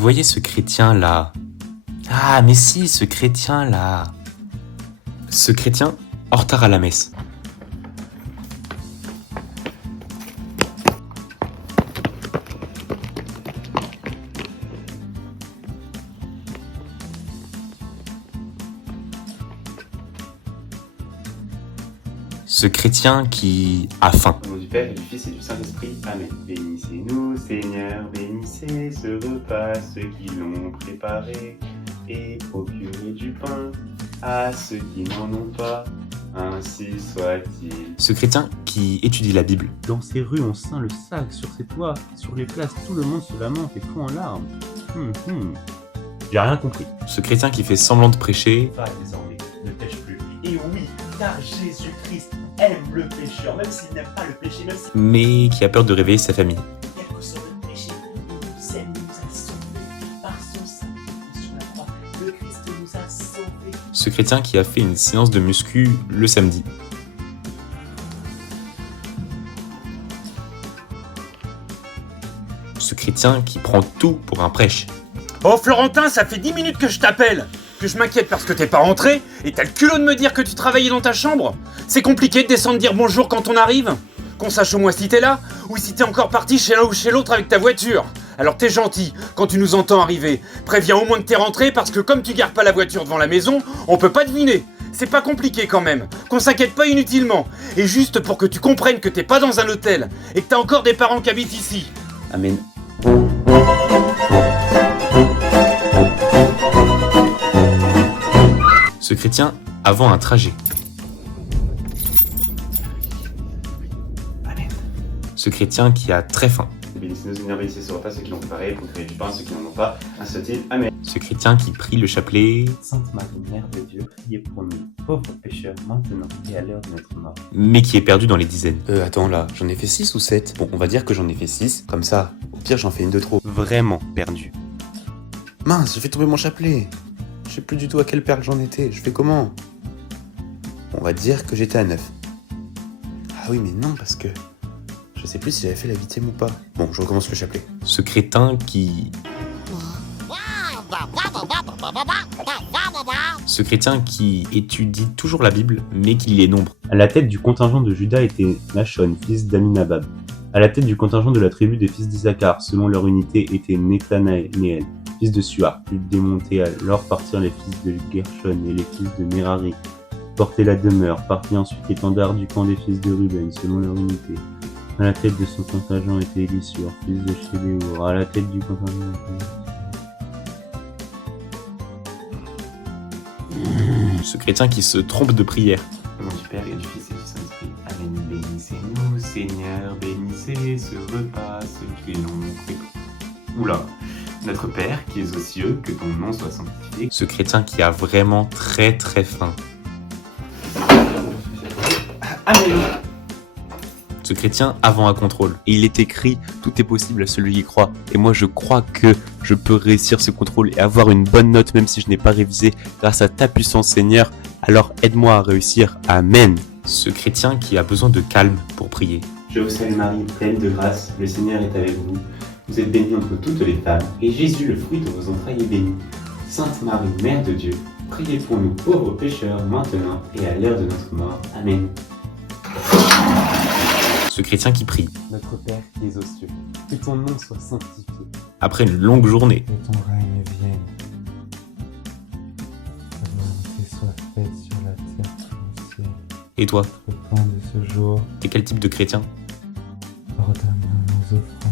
Vous voyez ce chrétien là? Ah, mais si, ce chrétien là. Ce chrétien en retard à la messe. Ce chrétien qui a faim. Au nom du Père et du Fils et du Saint-Esprit. Amen. Bénissez-nous, Seigneur, bénissez ce repas, ceux qui l'ont préparé, et procurez du pain à ceux qui n'en ont pas. Ainsi soit-il. Ce chrétien qui étudie la Bible. Dans ces rues, on ceint le sac sur ses toits, sur les places, tout le monde se lamente et fond en larmes. J'ai rien compris. Ce chrétien qui fait semblant de prêcher. Va désormais, ne pêche plus. Et oui, car Jésus-Christ aime le pécheur, même s'il n'aime pas le péché, même si... Mais qui a peur de réveiller sa famille. Quel que soit notre péché, il nous aime, il nous a sauvés. Par son sacrifice sur la croix, le Christ nous a sauvés. Ce chrétien qui a fait une séance de muscu le samedi. Ce chrétien qui prend tout pour un prêche. Oh Florentin, ça fait 10 minutes que je t'appelle, que je m'inquiète parce que t'es pas rentré, et t'as le culot de me dire que tu travaillais dans ta chambre. C'est compliqué de descendre dire bonjour quand on arrive. Qu'on sache au moins si t'es là, ou si t'es encore parti chez l'un ou chez l'autre avec ta voiture. Alors t'es gentil, quand tu nous entends arriver, préviens au moins que t'es rentré, parce que comme tu gares pas la voiture devant la maison, on peut pas deviner. C'est pas compliqué quand même, qu'on s'inquiète pas inutilement, et juste pour que tu comprennes que t'es pas dans un hôtel, et que t'as encore des parents qui habitent ici. Amen. Ce chrétien avant un trajet. Ce chrétien qui a très faim. Bénissez-nous, Seigneur, bénissez ce repas, ceux qui l'ont préparé, procurez du pain, ceux qui n'en ont pas. Ainsi soit-il. Amen. Ce chrétien qui prie le chapelet, Sainte Marie, Mère de Dieu, priez pour nous, pauvres pécheurs, maintenant et à l'heure de notre mort. mais qui est perdu dans les dizaines. Attends là, j'en ai fait 6 ou 7? Bon, on va dire que j'en ai fait 6, comme ça, au pire j'en fais une de trop. Vraiment perdu. Mince, j'ai fait tomber mon chapelet. Je sais plus du tout à quelle perle j'en étais, je fais comment? On va dire que j'étais à 9. Ah oui mais non, parce que je sais plus si j'avais fait la 8ème ou pas. Bon, je recommence le chapelet. Ce crétin qui... Ce chrétien qui étudie toujours la Bible, mais qui lit les nombres. À la tête du contingent de Juda était Nachon, fils d'Aminabab. À la tête du contingent de la tribu des fils d'Issachar, selon leur unité, était Nethanéel, fils de Suar. Ils démontaient alors partir les fils de Gershon et les fils de Merari. Portaient la demeure, partit ensuite l'étendard du camp des fils de Ruben, selon leur unité. À la tête de son contingent était Élissur, fils de Shedéour. À la tête du contingent Ce chrétien qui se trompe de prière. Au nom du Père et du Fils et du Saint-Esprit. Amen. Bénissez-nous, Seigneur, bénissez ce repas, ceux qui l'ont préparé. Oula. Notre Père qui es aux cieux, que ton nom soit sanctifié. Ce chrétien qui a vraiment très très faim. Amen. Ce chrétien avant un contrôle. Et il est écrit, tout est possible à celui qui croit. Et moi je crois que je peux réussir ce contrôle et avoir une bonne note même si je n'ai pas révisé grâce à ta puissance Seigneur. Alors aide-moi à réussir. Amen. Ce chrétien qui a besoin de calme pour prier. Je vous salue Marie, pleine de grâce, le Seigneur est avec vous. Vous êtes bénie entre toutes les femmes, et Jésus, le fruit de vos entrailles, est béni. Sainte Marie, Mère de Dieu, priez pour nous pauvres pécheurs, maintenant et à l'heure de notre mort. Amen. Ce chrétien qui prie. Notre Père qui es aux cieux, que ton nom soit sanctifié. Après une longue journée. Que ton règne vienne. Ta volonté soit faite sur la terre comme au ciel. Et toi? Notre pain de ce jour, T'es quel type de chrétien? pardonne-nous nos offenses,